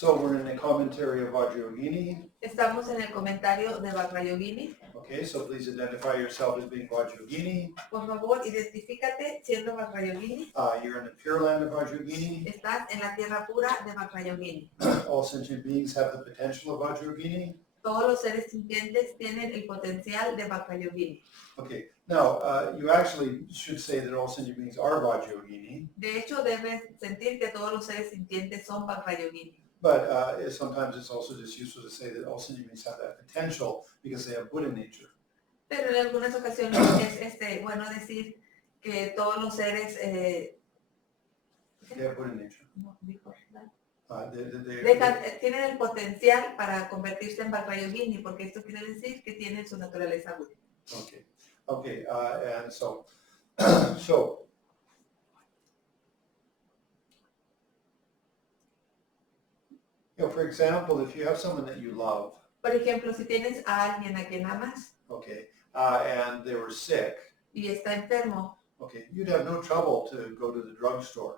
So we're in the commentary of Vajra Yogini. Estamos en el comentario de Vajra Yogini. Okay, so please identify yourself as being Vajra Yogini. Por favor, identifícate siendo Vajra Yogini. You're in the pure land of Vajra Yogini. Estás en la tierra pura de Vajra Yogini. All sentient beings have the potential of Vajra Yogini. Todos los seres sintientes tienen el potencial de Vajra Yogini. Okay, now you actually should say that all sentient beings are Vajra Yogini. De hecho, debes sentir que todos los seres sintientes son Vajra Yogini. But sometimes it's also just useful to say that all sentient beings have that potential because they have Buddha nature. Pero en algunas ocasiones es bueno decir que todos los seres... They have Buddha nature. No, dijo, ¿verdad? They tienen el potencial para convertirse en Vajra Yogini, porque esto quiere decir que tienen su naturaleza Buda. Okay, and so, for example, if you have someone that you love, Por ejemplo, si tienes a alguien a quien amas okay, and they were sick, y está enfermo, okay, you'd have no trouble to go to the drugstore.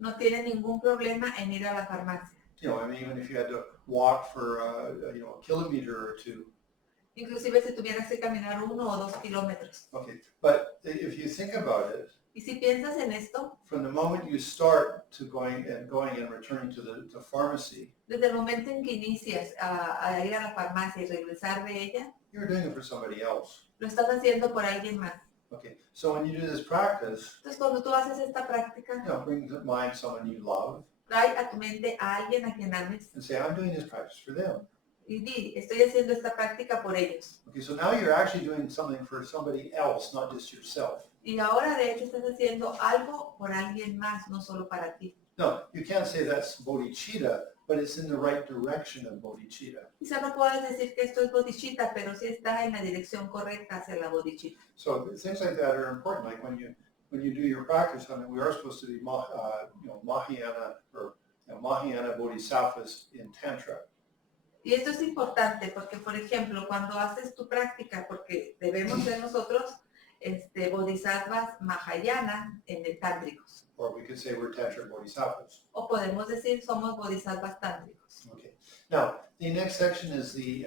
no tiene ningún problema en ir a la farmacia. I mean, even if you had to walk for a kilometer or two. Inclusive si tuvieras que caminar 1 o 2 kilómetros. Okay, but if you think about it, Y si piensas en esto, from the moment you start to going and returning to the pharmacy, desde el momento en que inicias a ir a la farmacia y regresar de ella, you're doing it for somebody else. lo estás haciendo por alguien más. Okay, so when you do this practice, Entonces, cuando tú haces esta práctica, bring to mind someone you love trae a tu mente a alguien a quien ames and say, I'm doing this practice for them. y di, estoy haciendo esta práctica por ellos. Okay, so now you're actually doing something for somebody else, not just yourself. Y ahora, de hecho, estás haciendo algo por alguien más, no solo para ti. No, you can't say that's bodhicitta, but it's in the right direction of bodhicitta. Quizá no puedas decir que esto es bodhicitta, pero sí está en la dirección correcta hacia la bodhicitta. So things like that are important. Like when you do your practice, I mean, we are supposed to be Mahayana or Mahayana bodhisattvas in Tantra. Y esto es importante porque, por ejemplo, cuando haces tu práctica, porque debemos ser nosotros bodhisattvas Mahayana en el tántricos. Or we could say we're Tantra bodhisattvas. O podemos decir somos bodhisattvas tántricos. Okay. Now, the next section is the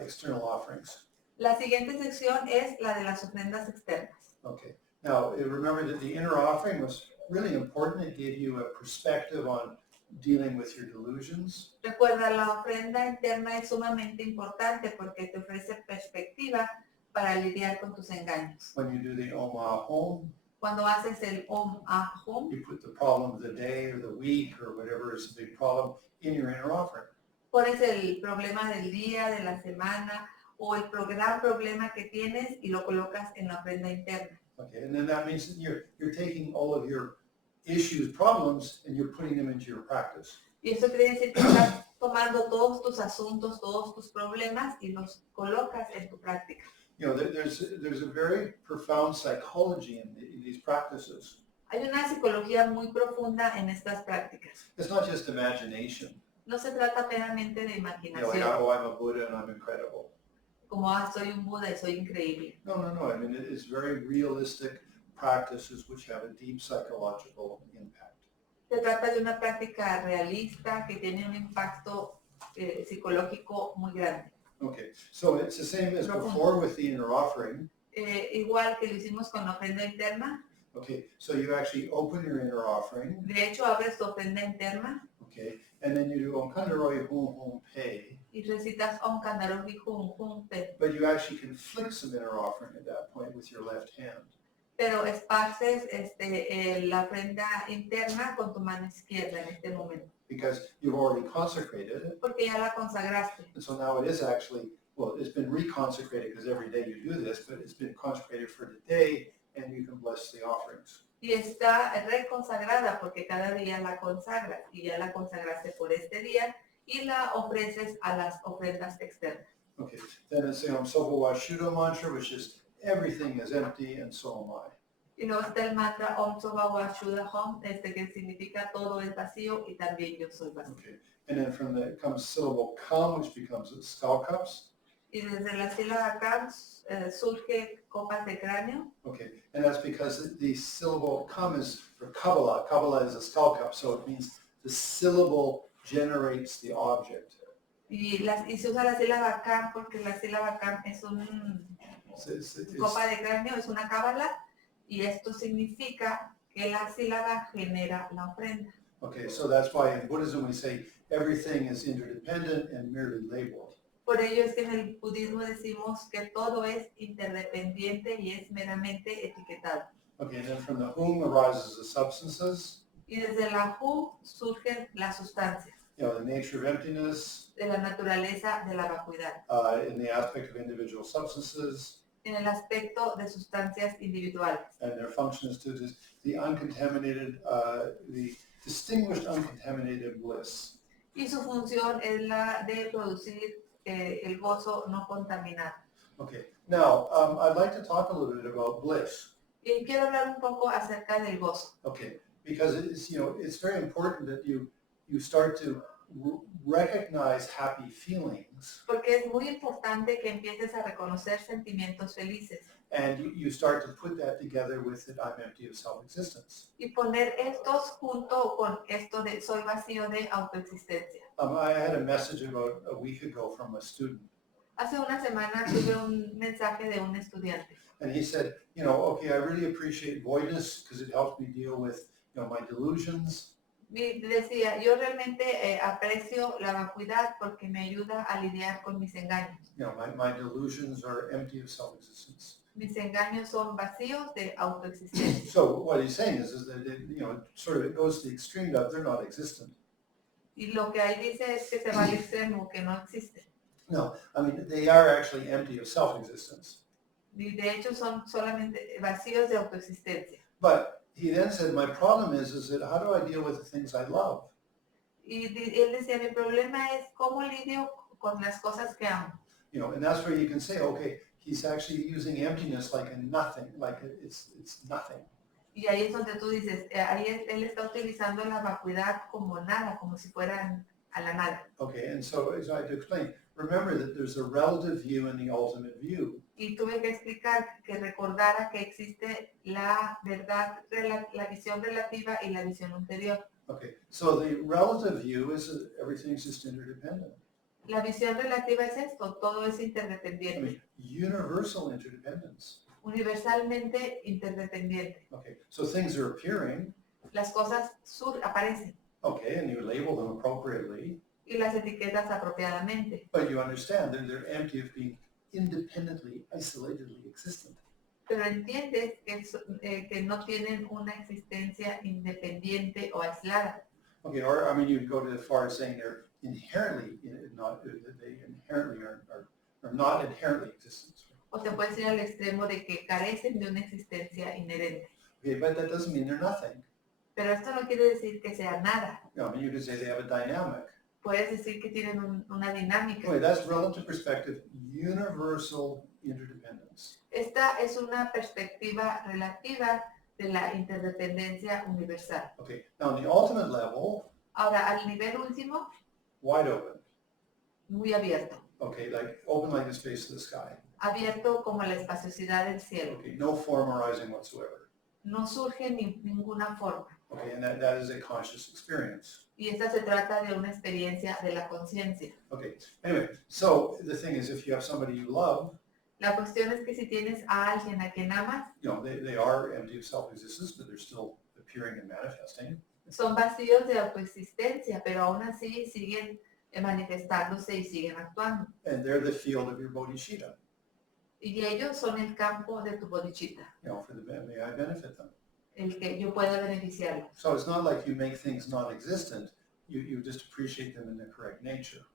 external offerings. La siguiente sección es la de las ofrendas externas. Okay. Now, remember that the inner offering was really important. It gave you a perspective on dealing with your delusions. Recuerda, la ofrenda interna es sumamente importante porque te ofrece perspectiva para lidiar con tus engaños. When you do the Om Ahom, Cuando haces el Om Ahom, you put the problem of the day or the week or whatever is the big problem in your inner offering. pones el problema del día, de la semana o el gran problema que tienes y lo colocas en la ofrenda interna. Okay, and then that means that you're taking all of your issues, problems, and you're putting them into your practice. Y eso quiere decir que estás tomando todos tus asuntos, todos tus problemas y los colocas en tu práctica. There's a very profound psychology in these practices. Hay una psicología muy profunda en estas prácticas. It's not just imagination. No se trata meramente de Like, imaginación, oh, I'm a Buddha and I'm incredible. como soy un Buda y soy increíble. No. I mean, it's very realistic practices which have a deep psychological impact. Se trata de una práctica realista que tiene un impacto psicológico muy grande. Okay, so it's the same as before with the inner offering. Igual que lo hicimos con la ofrenda interna. Okay, so you actually open your inner offering. De hecho, abres tu ofrenda interna Okay, and then you do Om Kandaroi Hum Hum Pe. y recitas Om Kandarogi Hum Hum Pe. But you actually can flick some inner offering at that point with your left hand. Pero esparces la ofrenda interna con tu mano izquierda en este momento. Because you've already consecrated it. Porque ya la consagraste. And so now it is actually, well, it's been reconsecrated because every day you do this, but it's been consecrated for the day and you can bless the offerings. Y está reconsagrada porque cada día la consagras y ya la consagraste por este día y la ofreces a las ofrendas externas. Okay, then it's the Om Sopa Washuddha mantra, which is everything is empty and so am I. Y luego está el mantra Om Soba Wa Shuddha Hom, que significa todo es vacío y también yo soy vacío. Okay, and then from the comes syllable Kam, which becomes skull cups. Y desde la sílaba Kam surge copas de cráneo. Okay, and that's because the syllable Kam is for Kabbalah. Kabbalah is a skull cup, so it means the syllable generates the object. Y se usa la sílaba Cam porque la sílaba Cam es un copa de cráneo, es una cábala, y esto significa que la sílaba genera la ofrenda. Okay, so that's why in Buddhism we say everything is interdependent and merely labeled. Por ello es que en el budismo decimos que todo es interdependiente y es meramente etiquetado. Okay, and then from the whom arises the substances. Y desde la Hu surgen las sustancias. You know, the nature of emptiness. De la naturaleza de la vacuidad. In the aspect of individual substances. En el aspecto de sustancias individuales. And their function is to the uncontaminated, the distinguished uncontaminated bliss. Y su función es la de producir el gozo no contaminado. Okay, now I'd like to talk a little bit about bliss. Y quiero hablar un poco acerca del gozo. Okay, because it's, you know, it's very important that you start to recognize happy feelings. Porque es muy importante que empieces a reconocer sentimientos felices. And you start to put that together with that I'm empty of self-existence. Y poner estos junto con esto de soy vacío de autoexistencia. I had a message about a week ago from a student. Hace una semana tuve un mensaje de un estudiante. And he said, you know, okay, I really appreciate voidness because it helps me deal with, you know, my delusions. Y decía, yo realmente aprecio la vacuidad porque me ayuda a lidiar con mis engaños. You know, my delusions are empty of self-existence. Mis engaños son vacíos de autoexistencia. So what he's saying is that it, you know, sort of it goes to the extreme of they're not existent. Y lo que ahí dice es que se va al extremo, que no existe. No, I mean, they are actually empty of self-existence. Y de hecho son solamente vacíos de autoexistencia. But he then said, my problem is that how do I deal with the things I love? Y él decía, mi problema es cómo lidio con las cosas que amo. You know, and that's where you can say, okay, he's actually using emptiness like a nothing, like it's nothing. Y ahí es donde tú dices, ahí él está utilizando la vacuidad como nada, como si fuera a la nada. Okay, and so as I had to explain, remember that there's a relative view and the ultimate view. Y tuve que explicar, que recordara que existe la verdad, la visión relativa y la visión ulterior. Okay, so the relative view is that everything's just interdependent. La visión relativa es esto, todo es I interdependiente, mean, universal interdependence. universalmente interdependiente. Okay, so things are appearing, Las cosas aparecen okay, and you label them appropriately, y las etiquetas apropiadamente, but you understand that they're empty of being independently, isolatedly existent. pero entiendes que no tienen una existencia independiente o aislada. Okay, or I mean, you go to the far as saying they're inherently not, they inherently are not inherently existent. O se puede decir al extremo de que carecen de una existencia inherente. Okay, but that doesn't mean they're nothing. Pero esto no quiere decir que sea nada. You know, I mean, you could say they have a dynamic. Puedes decir que tienen una dinámica. Okay, that's relative perspective, universal interdependence. Esta es una perspectiva relativa de la interdependencia universal. Okay, now on the ultimate level, Ahora, al nivel último, wide open. muy abierto. Okay, like open like the space of the sky. Abierto como la espaciosidad del cielo. Okay, no form arising whatsoever. No surge ninguna forma. Okay, and that is a conscious experience. Y esta se trata de una experiencia de la conciencia. Okay, anyway, so the thing is if you have somebody you love, La cuestión es que si tienes a alguien a quien amas, you know, they are empty of self-existence, but they're still appearing and manifesting. son vacíos de autoexistencia, pero aún así siguen manifestándose y siguen actuando. And they're the field of your bodhicitta. Y ellos son el campo de tu bodhicitta, You know, may I benefit them. el que yo pueda beneficiarlos. So it's not like you make things non-existent, you just appreciate them in their correct nature.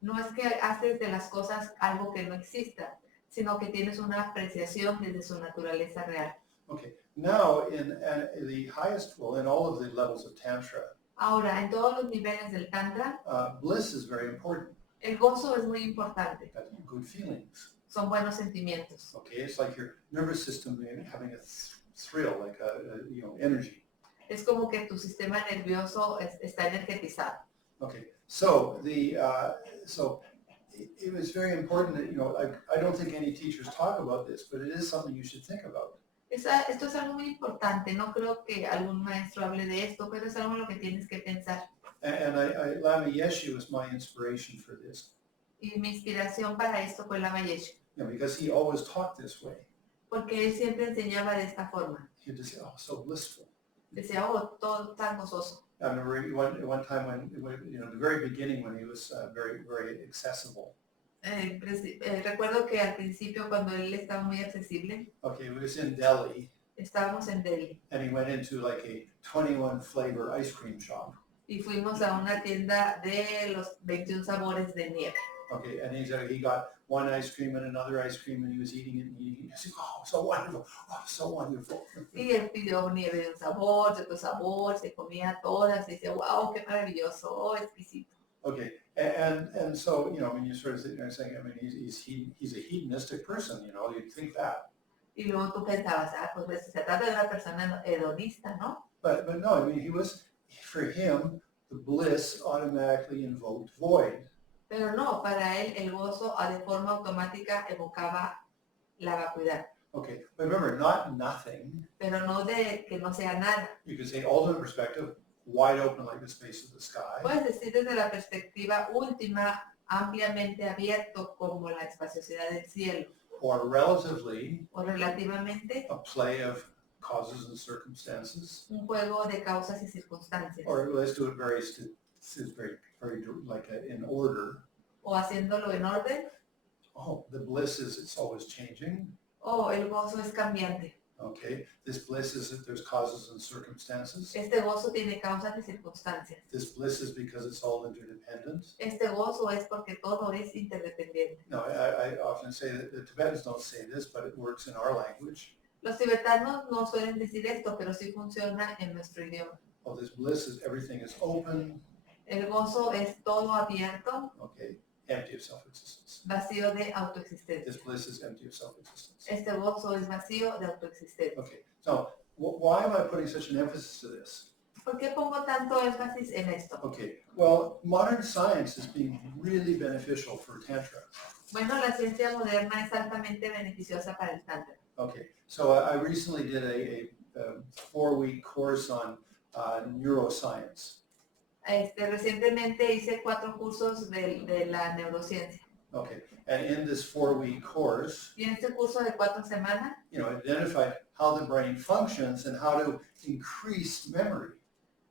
No es que haces de las cosas algo que no exista, sino que tienes una apreciación desde su naturaleza real. Okay, now in the highest, well, in all of the levels of Tantra, Ahora, en todos los niveles del Tantra, bliss is very important. el gozo es muy importante. That's good feelings. Son buenos sentimientos. Okay, it's like your nervous system having a thrill, like you know, energy. Es como que tu sistema nervioso está energetizado. Okay, so it was very important that, you know, I don't think any teachers talk about this, but it is something you should think about. Esto es algo muy importante. No creo que algún maestro hable de esto, pero es algo en lo que tienes que pensar. Lama Yeshe was my inspiration for this. Y mi inspiración para esto fue Lama Yeshe, Because he always taught this way. porque él siempre enseñaba de esta forma. He'd just say, oh, so blissful. Decía, oh, todo tan gozoso. I remember one time when the very beginning when he was very, very accessible. Recuerdo que al principio cuando él estaba muy accesible, Okay, he was in Delhi. Estábamos en Delhi. And he went into like a 21 flavor ice cream shop. Y fuimos a una tienda de los 21 sabores de nieve. Okay, and he got one ice cream and another ice cream, and he was eating it and eating it. He said, oh, so wonderful, oh, so wonderful. Y él pidió nieve de un sabor, de otro sabor, se comía todas y decía, wow, qué maravilloso, oh, exquisito. Okay, and so, I mean, you sort of sit there saying, I mean, he's a hedonistic person, you'd think that. Y luego tú pensabas, pues se trata de una persona hedonista, ¿no? But no, I mean, for him, the bliss automatically invoked void. Pero no, para él el gozo de forma automática evocaba la vacuidad. Okay, but remember, not nothing. Pero no de que no sea nada. You could say ultimate perspective, wide open like the space of the sky. Puedes decir desde la perspectiva última, ampliamente abierto como la espaciosidad del cielo. Or relatively, o relativamente, a play of causes and circumstances. un juego de causas y circunstancias. Or let's do it very like in order. O haciéndolo en orden. Oh, the bliss is it's always changing. Oh, el gozo es cambiante. Okay, this bliss is that there's causes and circumstances. Este gozo tiene causas y circunstancias. This bliss is because it's all interdependent. Este gozo es porque todo es interdependiente. Now, I often say that the Tibetans don't say this, but it works in our language. Los tibetanos no suelen decir esto, pero sí funciona en nuestro idioma. Oh, this bliss is everything is open. El gozo es todo abierto. Okay, empty of self-existence. Vacío de autoexistencia. This bliss is empty of self-existence. Este gozo es vacío de autoexistencia. Okay, so why am I putting such an emphasis to this? ¿Por qué pongo tanto énfasis en esto? Okay, well, modern science is being really beneficial for Tantra. Bueno, la ciencia moderna es altamente beneficiosa para el Tantra. Okay, so I recently did a 4-week course on neuroscience. Recientemente hice 4 cursos de la neurociencia. Okay, and in this 4-week course, Y en este curso de 4 semanas, identified how the brain functions and how to increase memory.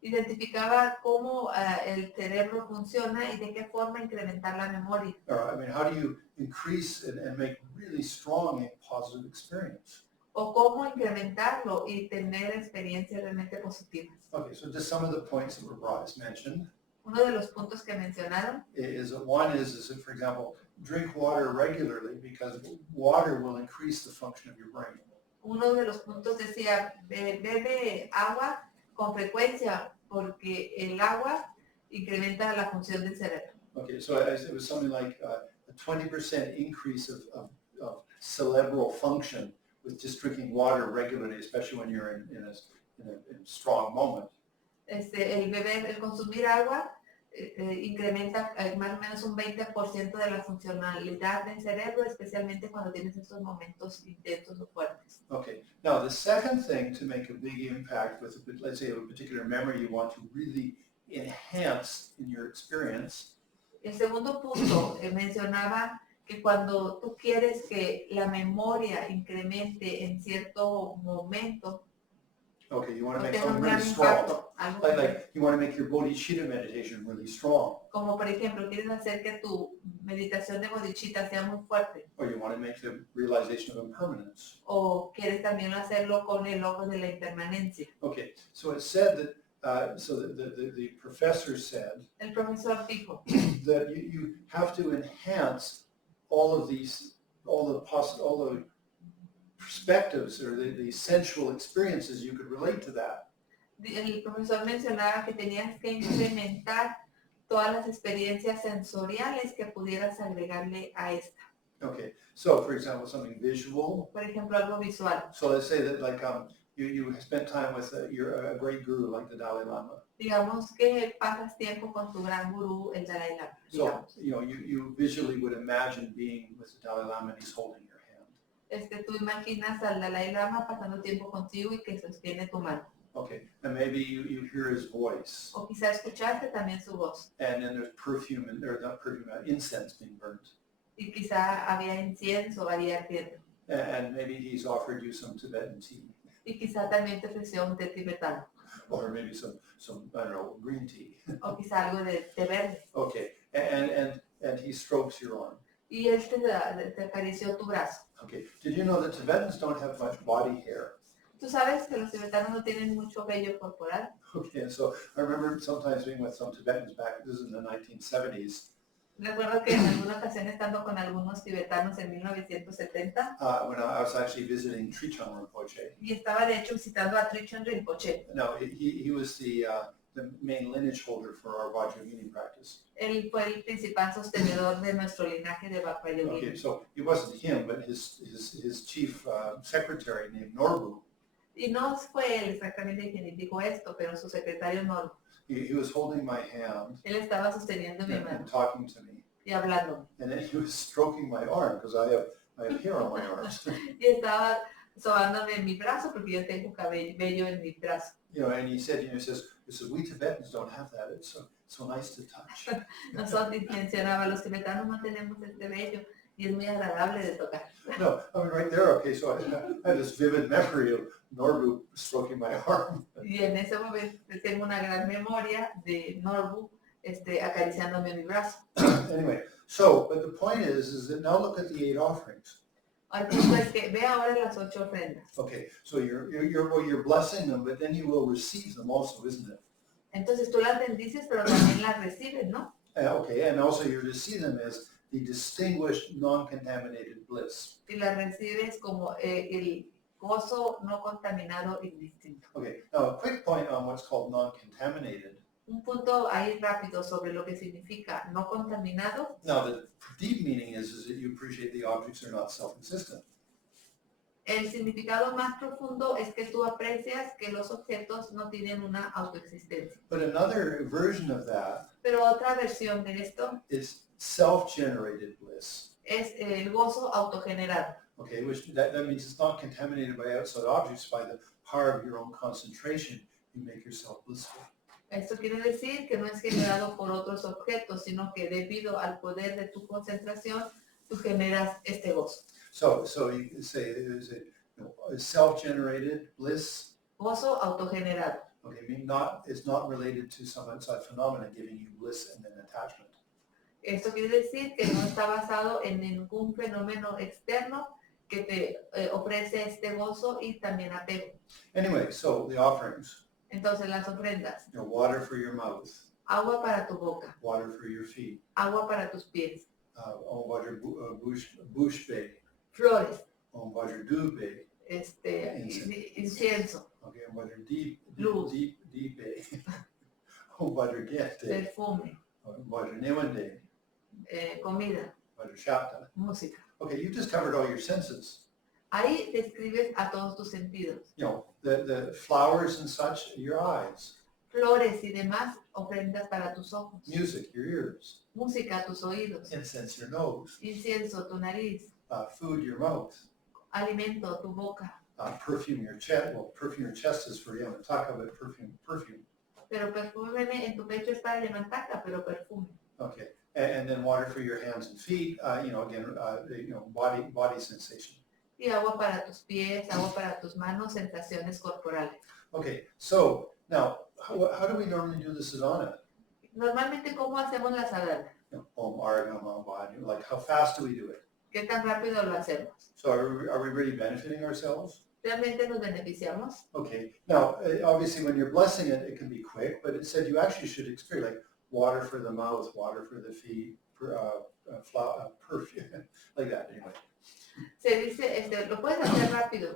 identificaba cómo el cerebro funciona y de qué forma incrementar la memoria. I mean, how do you increase and make really strong a positive experience? O cómo incrementarlo y tener experiencias realmente positivas. Okay, so just some of the points that were brought as mentioned. Uno de los puntos que mencionaron Is that one is that, for example, drink water regularly because water will increase the function of your brain. Uno de los puntos decía, bebe agua con frecuencia porque el agua incrementa la función del cerebro. Okay, so it was something like a 20% increase of cerebral function with just drinking water regularly, especially when you're in a strong moment. El consumir agua incrementa más o menos un 20% de la funcionalidad del cerebro, especialmente cuando tienes estos momentos intensos o fuertes. Okay, now the second thing to make a big impact with, let's say, a particular memory you want to really enhance in your experience. El segundo punto mencionaba que cuando tú quieres que la memoria incremente en cierto momento, Okay, you want to make tenga un something gran really strong. impacto, algo Like you want to make your bodhicitta meditation really strong. como por ejemplo quieres hacer que tu meditación de bodhicitta sea muy fuerte, Or you want to make the realization of impermanence. o quieres también hacerlo con el logro de la impermanencia. Okay, so it said that, so the professor said El profesor dijo that you have to enhance all of these, all the perspectives or the sensual experiences you could relate to that. El profesor mencionaba que tenías que incrementar todas las experiencias sensoriales que pudieras agregarle a esta. Okay, so for example, something visual. Por ejemplo, algo visual. So let's say that like you spent time with a great guru like the Dalai Lama. Digamos que pasas tiempo con tu gran gurú, el Dalai Lama. So you visually would imagine being with the Dalai Lama and he's holding your hand. Tú imaginas al Dalai Lama pasando tiempo contigo y que sostiene tu mano. Okay, and maybe you hear his voice. O quizá escuchaste también su voz. And then there's perfume, or not perfume, incense being burnt. Y quizá había incienso, había ardiendo. And maybe he's offered you some Tibetan tea. Y quizá también te ofreció un té tibetano. Or maybe some I don't know, green tea. O quizá algo de té verde. Okay, and he strokes your arm. Y él te acarició tu brazo. Okay, did you know that Tibetans don't have much body hair? Tú sabes que los tibetanos no tienen mucho vello corporal. Okay, and so I remember sometimes being with some Tibetans back, this is in the 1970s, Recuerdo que en alguna ocasión estando con algunos tibetanos en 1970 when I was actually visiting Trichang Rinpoche. y estaba de hecho visitando a Trichon Rinpoche. No, he was the main lineage holder for our Vajra practice. Él fue el principal sostenedor de nuestro linaje de Vajra Okay, Yogini. so it wasn't him, but his chief secretary named Norbu. Y no fue él exactamente quien indicó esto, pero su secretario Norbu. He was holding my hand Él estaba sosteniendo mi mano and talking to me. y hablando. And then he was stroking my arm because I have hair on my arms. Y estaba sobándome mi brazo porque yo tengo cabello en mi brazo. You know, and he said, he says, we Tibetans don't have that. It's so nice to touch. Nosotros mencionaba, los tibetanos no tenemos este vello y es muy agradable de tocar. No, I mean right there. Okay, so I had this vivid memory of Norbu stroking my arm. Y en ese momento tengo una gran memoria de Norbu acariciándome mi brazo. Anyway, so but the point is that now look at the 8 offerings. El punto es que ve ahora las 8 ofrendas. Okay, so you're blessing them, but then you will receive them also, isn't it? Entonces tú las bendices, pero también las recibes, ¿no? Okay, and also you're to see them as the distinguished, non-contaminated bliss. Y las recibes como el gozo no contaminado y distinto. Okay, now a quick point on what's called non-contaminated. Un punto ahí rápido sobre lo que significa no contaminado. Now the deep meaning is that you appreciate the objects are not self-existent. El significado más profundo es que tú aprecias que los objetos no tienen una autoexistencia. But another version of that Pero otra versión de esto is self-generated bliss. es el gozo autogenerado. Okay, which that means it's not contaminated by outside objects. By the power of your own concentration, you make yourself blissful. Esto quiere decir que no es generado por otros objetos, sino que debido al poder de tu concentración, tú generas este gozo. So you can say there's a self-generated bliss. Gozo autogenerado. Okay, it's not related to some outside phenomena giving you bliss and then attachment. Esto quiere decir que no está basado en ningún fenómeno externo que te ofrece este gozo y también apego. Anyway, so the offerings. Entonces las ofrendas, Water for your mouth, agua para tu boca, water for your feet, agua para tus pies, water bush bay, flores, water dube, incienso, okay, water deep Luz. bay, water get day, perfume, water newande, comida, water shapta. música. Okay, you just covered all your senses. Ahí describes a todos tus sentidos. The flowers and such, your eyes. Flores y demás, ofrendas para tus ojos. Music, your ears. Música, tus oídos. Incense, your nose. Incienso, tu nariz. Food, your mouth. Alimento, tu boca. Perfume, your chest. Well, perfume your chest is for talk about perfume. Pero perfume en tu pecho es para levantarla, pero perfume. Okay, and then water for your hands and feet. Again, body sensation. Y agua para tus pies, agua para tus manos, sensaciones corporales. Okay, so now, how do we normally do the sadhana? Normalmente, ¿cómo hacemos la sadhana? Om Argam Body. Like, how fast do we do it? ¿Qué tan rápido lo hacemos? So are we really benefiting ourselves? ¿Realmente nos beneficiamos? Okay, now, obviously when you're blessing it, it can be quick, but it said you actually should experience, like, water for the mouth, water for the feet, perfume, like that, anyway. Se dice, lo puedes hacer rápido,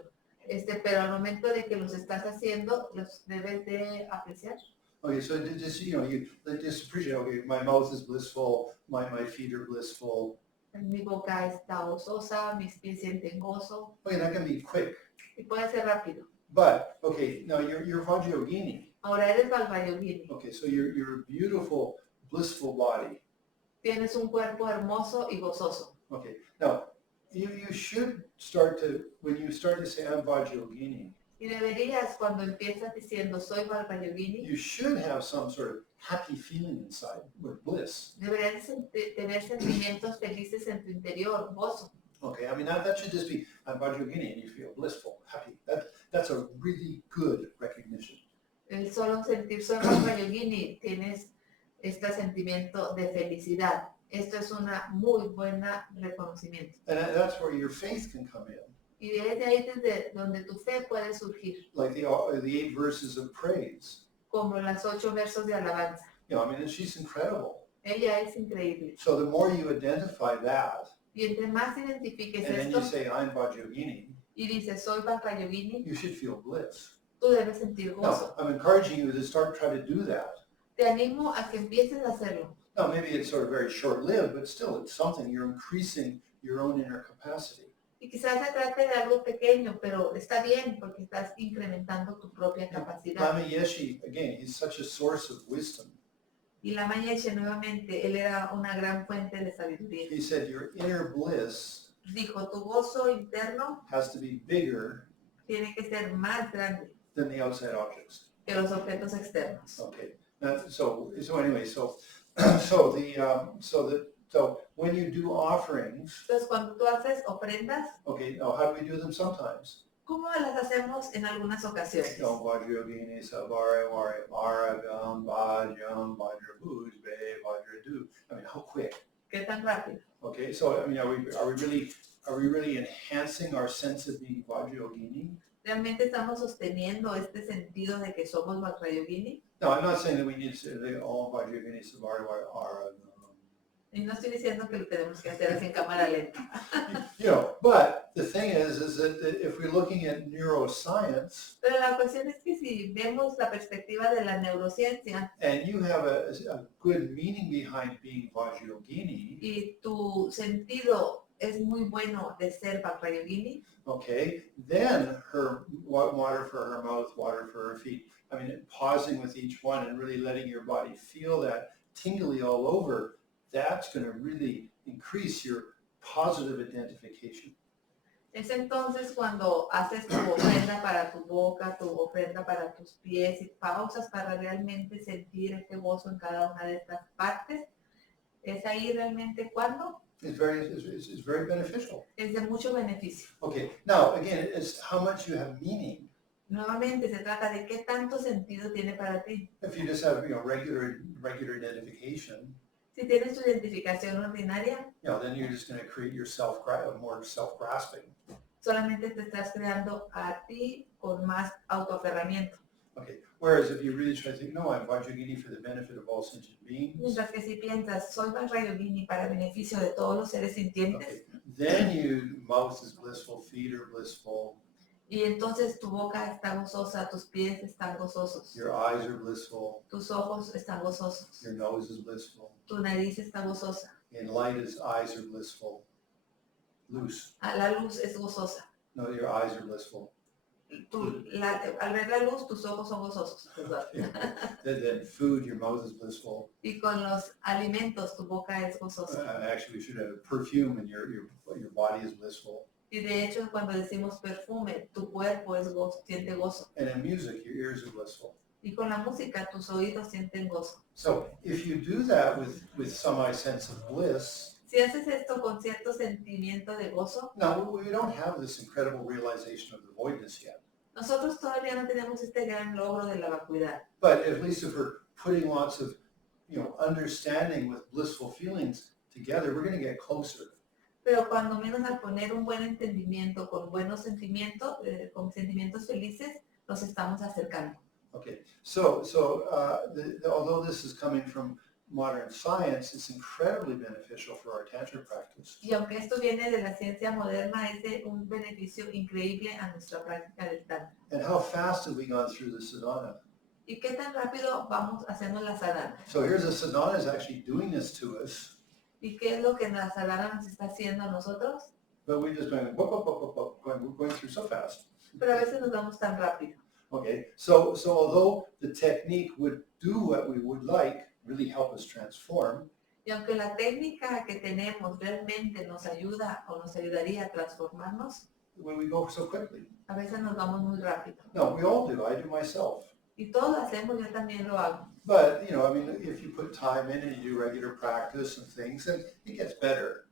pero al momento de que los estás haciendo, los debes de apreciar. Okay, so just, you just appreciate, okay, my mouth is blissful, my feet are blissful. Mi boca está gozosa, mis pies sienten gozo. Okay, that can be quick. Y puede ser rápido. But, okay, now you're Vajra Yogini. Ahora eres Vajra Yogini. Okay, so you're a beautiful, blissful body. Tienes un cuerpo hermoso y gozoso. Okay, now, you should start to, when you start to say, I'm Vajra Yogini. Y deberías, cuando empiezas diciendo soy Vajra Yogini, you should have some sort of happy feeling inside with bliss. deberías tener sentimientos felices en tu interior, gozo. Okay, I mean, that should just be, I'm Vajra Yogini, and you feel blissful, happy. That's a really good recognition. El solo sentir soy Vajra Yogini, tienes este sentimiento de felicidad. Esto es una muy buena reconocimiento. And that's where your faith can come in. Y desde ahí, desde donde tu fe puede surgir, Like the 8 verses of praise. como las 8 versos de alabanza. You know, I mean, she's incredible. Ella es increíble. So the more you identify that, Y entre más identifiques and then esto you say, I'm Vajra Yogini, y dices soy Vajra Yogini, you should feel bliss. tú debes sentir gozo. Now, I'm encouraging you to start trying to do that. Te animo a que empieces a hacerlo. Now, maybe it's sort of very short-lived, but still, it's something. You're increasing your own inner capacity. Y quizás se trate de algo pequeño, pero está bien porque estás incrementando tu propia capacidad. Lama Yeshe, again, he's such a source of wisdom. Y Lama Yeshe, nuevamente, él era una gran fuente de sabiduría. He said, your inner bliss Dijo, tu gozo interno has to be bigger tiene que ser más grande than the outside objects. que los objetos externos. Okay. Now, so anyway, so when you do offerings, Entonces, cuando tú haces ofrendas, okay, now how do we do them sometimes? ¿cómo las hacemos en algunas ocasiones? Vajra Yogini Savare Ware Varagam Vajam Vajra Bhuj Be Vajra Du. I mean, how quick? ¿Qué tan rápido? Okay, so I mean, are we really enhancing our sense of being Vajra Yogini? ¿Realmente estamos sosteniendo este sentido de que somos Vajra Yogini? No, I'm not saying that we need to say all Vajra Yogini Savare Ware Varagam. Y no estoy diciendo que lo tenemos que hacer así en cámara lenta. You know, but the thing is that if we're looking at neuroscience, Pero la cuestión es que si vemos la perspectiva de la neurociencia and you have a good meaning behind being Vajra Yogini, y tu sentido es muy bueno de ser Vajra Yogini, okay, then her water for her mouth, water for her feet. I mean, pausing with each one and really letting your body feel that tingly all over, that's going to really increase your positive identification. es entonces cuando haces tu ofrenda para tu boca, tu ofrenda para tus pies y pausas para realmente sentir este gozo en cada una de estas partes. Es ahí realmente cuando It's very beneficial. es de mucho beneficio. Okay, now again, it's how much you have meaning. Nuevamente se trata de qué tanto sentido tiene para ti. If you just have, regular identification, Si tienes tu identificación ordinaria, then you're just going to create yourself more self-grasping. solamente te estás creando a ti con más autoaferramiento. Okay. Whereas if you really try to think, no, I'm Vajra Yogini for the benefit of all sentient beings. Mientras que si piensas, soy Vajra Yogini para beneficio de todos los seres sintientes, Okay. Then mouth is blissful, feet are blissful, y entonces tu boca está gozosa, tus pies están gozosos, your eyes are blissful, tus ojos están gozosos, your nose is blissful, tu nariz está gozosa, in light his eyes are blissful, loose. la luz es gozosa. No, your eyes are blissful. Al ver la luz, tus ojos son gozosos. Then food, your mouth is blissful. Y con los alimentos, tu boca es gozosa. Actually, we should have perfume, and your body is blissful. Y de hecho, cuando decimos perfume, tu cuerpo es siente gozo. And in music, your ears are blissful. Y con la música, tus oídos sienten gozo. So if you do that with some sense of bliss, Si haces esto con cierto sentimiento de gozo, now we don't have this incredible realization of the voidness yet. nosotros todavía no tenemos este gran logro de la vacuidad. But at least if we're putting lots of, understanding with blissful feelings together, we're going to get closer. Pero cuando menos al poner un buen entendimiento con buenos sentimientos, con sentimientos felices, nos estamos acercando. Okay, so although this is coming from modern science, it's incredibly beneficial for our Tantra practice. Y aunque esto viene de la ciencia moderna, es de un beneficio increíble a nuestra práctica del Tantra. And how fast have we gone through the sadhana? ¿Y qué tan rápido vamos haciendo la sadhana? So here's the sadhana is actually doing this to us, ¿Y qué es lo que la sadhana nos está haciendo a nosotros? but we're just going, whoop, whoop, whoop, whoop, whoop, we're going through so fast. Pero a veces nos vamos tan rápido. Okay, so although the technique would do what we would like, really help us transform, Y aunque la técnica que tenemos realmente nos ayuda o nos ayudaría a transformarnos, when we go so quickly. A veces nos vamos muy rápido. No, we all do. I do myself. Y todos lo hacemos, yo también lo hago. But, you know, I mean, if you put time in and you do regular practice and things, then it gets better.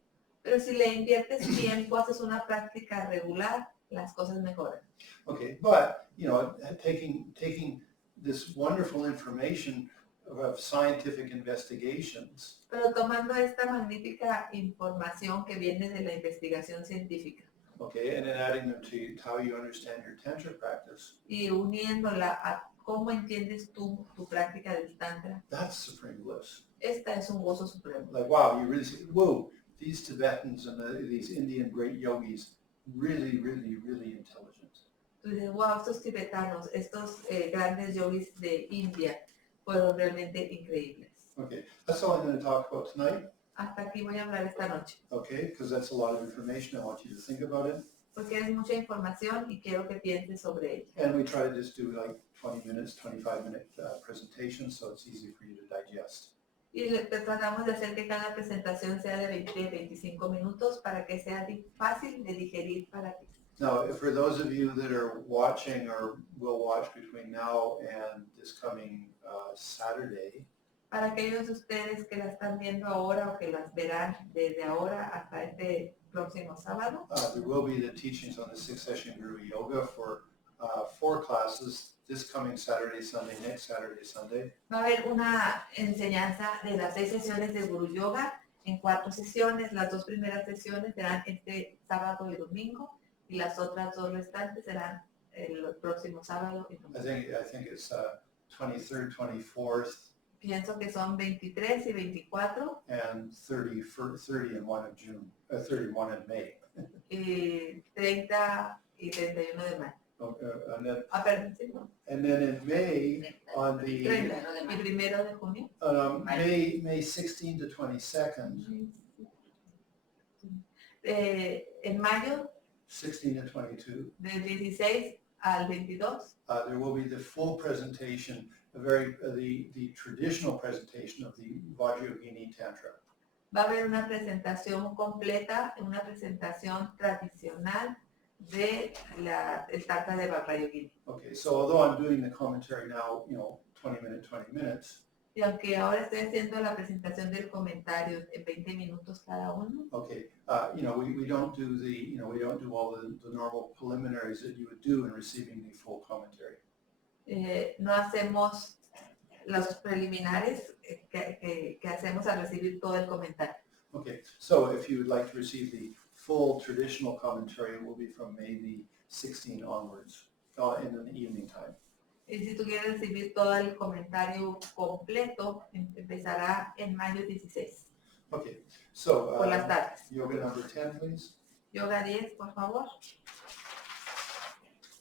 Pero si le inviertes tiempo, haces una práctica regular, las cosas mejoran. Okay, but, you know, taking this wonderful information of scientific investigations, Pero tomando esta magnífica información que viene de la investigación científica okay, and then adding them to how you understand your Tantra practice, y uniéndola a cómo entiendes tú tu práctica del Tantra, that's supreme bliss. esta es un gozo supremo. Like, wow, you really say, whoa, these Tibetans and these Indian great yogis, really, really, really intelligent. Tú dices, wow, estos tibetanos, estos grandes yogis de India fueron realmente increíbles. Okay, that's all I'm going to talk about tonight. Hasta aquí voy a hablar esta noche. Okay, because that's a lot of information. I want you to think about it. Porque es mucha información y quiero que pienses sobre ella. And we try to just do like 20 minutes, 25-minute presentations, so it's easy for you to digest. Y tratamos de hacer que cada presentación sea de 20-25 minutos para que sea fácil de digerir para ti. Now, for those of you that are watching or will watch between now and this coming Saturday, Para aquellos de ustedes que la están viendo ahora o que las verán desde ahora hasta este próximo sábado, there will be the teachings on the 6 session Guru Yoga for 4 classes this coming Saturday, Sunday, next Saturday, Sunday. va a haber una enseñanza de las 6 sesiones de Guru Yoga en 4 sesiones. Las 2 primeras sesiones serán este sábado y domingo y las otras 2 restantes serán el próximo sábado y domingo. I think it's 23rd, 24th, Pienso que son 23 y 24 and 30 and 1 of June, 31 in May. y 30 y 31 de mayo. Perdón, Sí, ¿no? and then in May, on the 30 y primero de junio. May 16 to 22nd, En mayo, 16 to 22, del 16 al 22, there will be the full presentation, the traditional presentation of the Vajra Yogini Tantra. va a haber una presentación completa, una presentación tradicional de el Tantra de Vajra Yogini. Okay, so although I'm doing the commentary now, 20 minutes, Y aunque ahora estoy haciendo la presentación del comentario en 20 minutos cada uno, okay, we don't do we don't do all the normal preliminaries that you would do in receiving the full commentary. no hacemos los preliminares que hacemos al recibir todo el comentario. Okay, so if you would like to receive the full traditional commentary, it will be from May the 16 onwards, in the evening time. Y si tú quieres recibir todo el comentario completo, empezará en mayo 16, Okay, so por las tardes. yoga number 10, please. Yoga 10, por favor.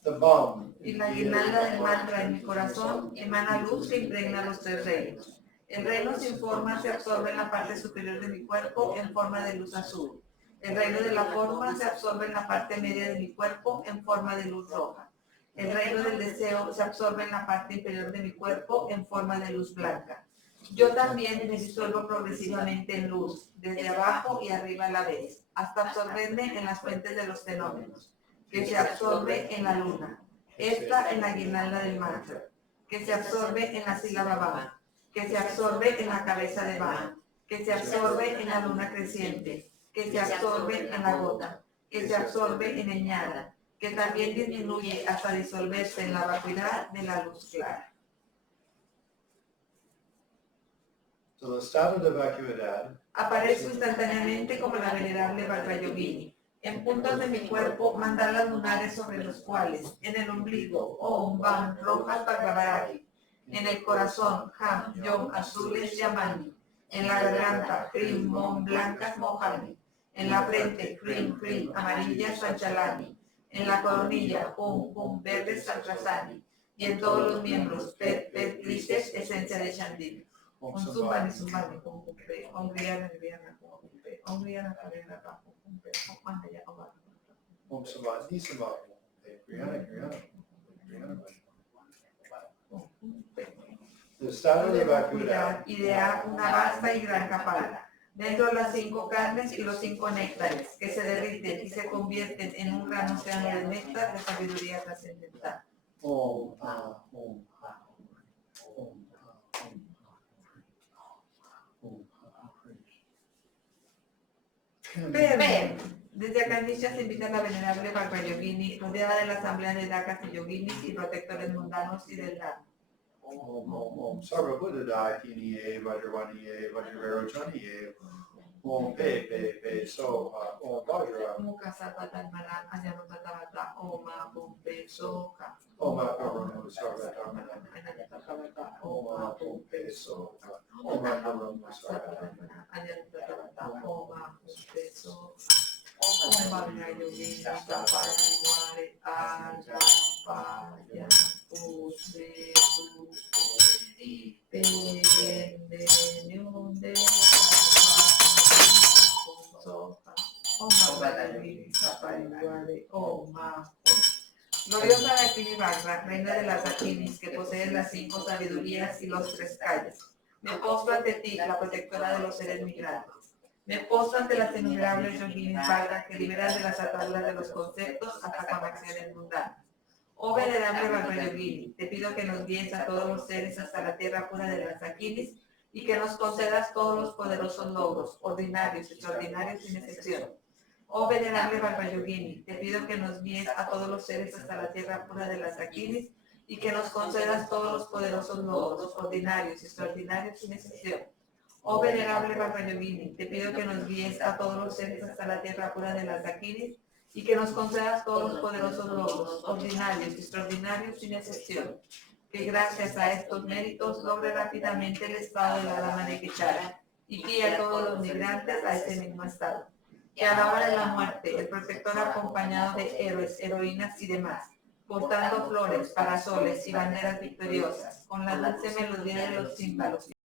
The bomb. Y la guirnalda del mantra en mi corazón emana luz que impregna los 3 reinos. El reino sin forma se absorbe en la parte superior de mi cuerpo en forma de luz azul. El reino de la forma se absorbe en la parte media de mi cuerpo en forma de luz roja. El reino del deseo se absorbe en la parte inferior de mi cuerpo en forma de luz blanca. Yo también me disuelvo progresivamente en luz, desde abajo y arriba a la vez, hasta absorberme en las fuentes de los fenómenos, que se absorbe en la luna, esta en la guirnalda del mantra, que se absorbe en la sílaba Baba, que se absorbe en la cabeza de Baba, que se absorbe en la luna creciente, que se absorbe en la gota, que se absorbe en el ñara, que también disminuye hasta disolverse en la vacuidad de la luz clara. So the estado de vacuidad Aparezco instantáneamente como la venerable Vajra Yogini, en puntos de mi cuerpo mandalas lunares sobre los cuales, en el ombligo, Om, Bam, rojas Bhagavaraki, en el corazón, Ham, Yom, azules Yamani, en la garganta, Krim, Mom, blancas Mohani, en la frente, Krim, Krim, amarillas Panchalani, en la coronilla, Hum, Hum, verdes Santrasani, y en todos los miembros, Pet, Pet, Glices, esencia de Chandil. Om Sumbani, Sumbani, Hum, Humpe, Om Griana, Griana, Hum, Humpe, Om Griana, Griana, Hum, Humpe, Om Mandaya, Om Samani Samani, Griana, The estado de vacuidad idea una vasta y gran capala. Dentro de las 5 carnes y los 5 néctares, que se derriten y se convierten en un gran océano de néctar de sabiduría trascendental. Om Ha, Om Ha, Om Ha, Om Ha. Pero, desde Akandisha se invita a la venerable Vajra Yogini, rodeada de la asamblea de Dakas y Yoginis y protectores mundanos y del Dharma. Om Sarva Buddha Dakiniye, Vajravaniye, Vajravarojaniye, Om Pe Soha, Om Vajra, Mukha Sarva Dharmana, Anyanutatavata, Oma Bumpe Soha. Om Akarono Sarva Dharmana, Anyanutatavata, Om Pe Soha, Om Akarono Sarva Dharmana, Anyanutatavata, Oma Bumpe Soha. Om Vajra Yogini, Tapariware, Aja, Paya, Puse, Tupe, Pende, Nyunde, Soha. Om Vajra Yogini, Tapariware, Oma. Gloriosa Dakini Vajra, reina de las Dakinis, que posee las 5 sabidurías y los 3 calles. Me postro ante ti, la protectora de los seres migrantes. Me postro ante las innumerables yoginis Vajra que liberan de las ataduras de los conceptos hasta conexiones mundanas. Oh venerable Vajra Yogini, te pido que nos guíes a todos los seres hasta la tierra pura de las Dakinis y que nos concedas todos los poderosos logros, ordinarios, extraordinarios sin excepción. Oh venerable Vajra Yogini, te pido que nos guíes a todos los seres hasta la tierra pura de las Dakinis y que nos concedas todos los poderosos logros, ordinarios, extraordinarios sin excepción. Oh venerable Vajra Yogini, te pido que nos guíes a todos los seres hasta la tierra pura de las Dakinis y que nos concedas todos los poderosos logros, ordinarios, extraordinarios sin excepción. Que gracias a estos méritos logre rápidamente el estado de la Dama de Quechara y guíe a todos los migrantes a ese mismo estado. Que a la hora de la muerte, el protector acompañado de héroes, heroínas y demás, portando flores, parasoles y banderas victoriosas, con la dulce melodía de los címbalos